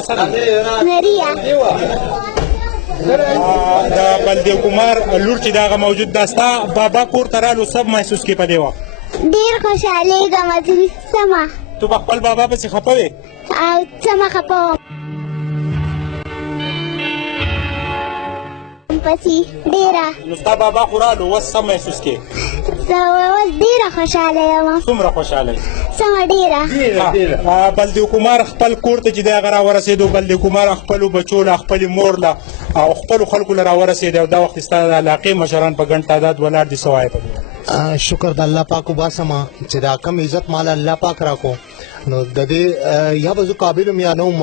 بابا سره نریا د بلدیو کمار لور چې دغه موجود ده ستا بابا کور ته رالو سب محسوس کې په دې وخت ډېر خوشحالېږم چې سمه تو په خپل بابا پسې خفه وې او سمه خفه وم پسې ډېره نو ستا بابا خو رالو اوس څه محسوس کې زه اوس ډېره خوشحاله یم څومره خوشحاله یې سمه ډېره بلدیو کمار خپل کور ته چې دی هغه راورسېدو بلدیو کمار خپلو بچو له خپلې مور له او خپلو خلکو له راورسېدی او دا وخت ستا د علاقې مشران په ګڼ تعداد ولاړ دي څه وایې په دې شکر د الله پاک وباسمه چې دا کم عزت مال الله پاک راکو نو د دې یا به زه قابل یم یا نه وم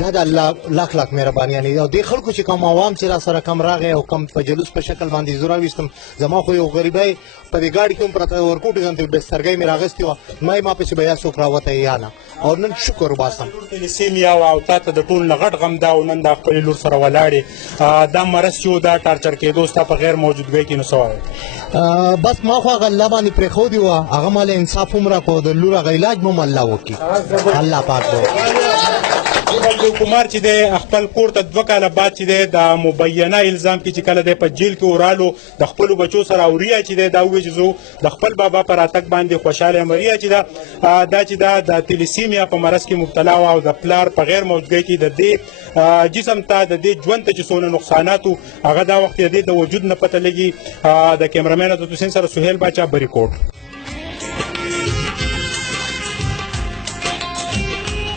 دا د الله لاک لاک مهرباني او دې خلکو چې کوم عوام چې را سره کم راغی او کم په جلوس په شکل باندې زه راویستم زما خو یو غریبی په دې ګاډي کې هم پرته ورکوټې غوندې بسترګۍ مې راغستې وه ما یې ما پسې به یا څوک راوتی یا نه او نن شکر وباسم تلسیمیا او تا ته د ټول نه غټ غم دا او نن د خپلې لور سره ولاړې دا مرض چې و دا ټارچر کېدو ستا په غیر موجودګۍ کې نو څه وایې بس ما خو هغه الله باندې پرېښودي وه هغه مال انصاف هم راکړو د لور هغه علاج به هم الله وکړي الله پاک به بلدیو کمار چې دی خپل کور ته 2 کاله بعد چې دی د مبینه الزام کې چې کله دی په جیل کې ورالو د خپلو بچو سره او ریا چې دی دا ووایي چې زه د خپل بابا په راتګ باندې خوشحاله یم ریا چې دا چې دا د تلسیمیا په مرض کې مبتلا وه او د پلار په غیر موجودګۍ کې د دې جسم ته د دې ژوند ته چې څونه نقصانات وو هغه دا وخت د دې د وجود نه پته لګي د کیمرامین عبدالحسین سره سهیل باچا بریکوټ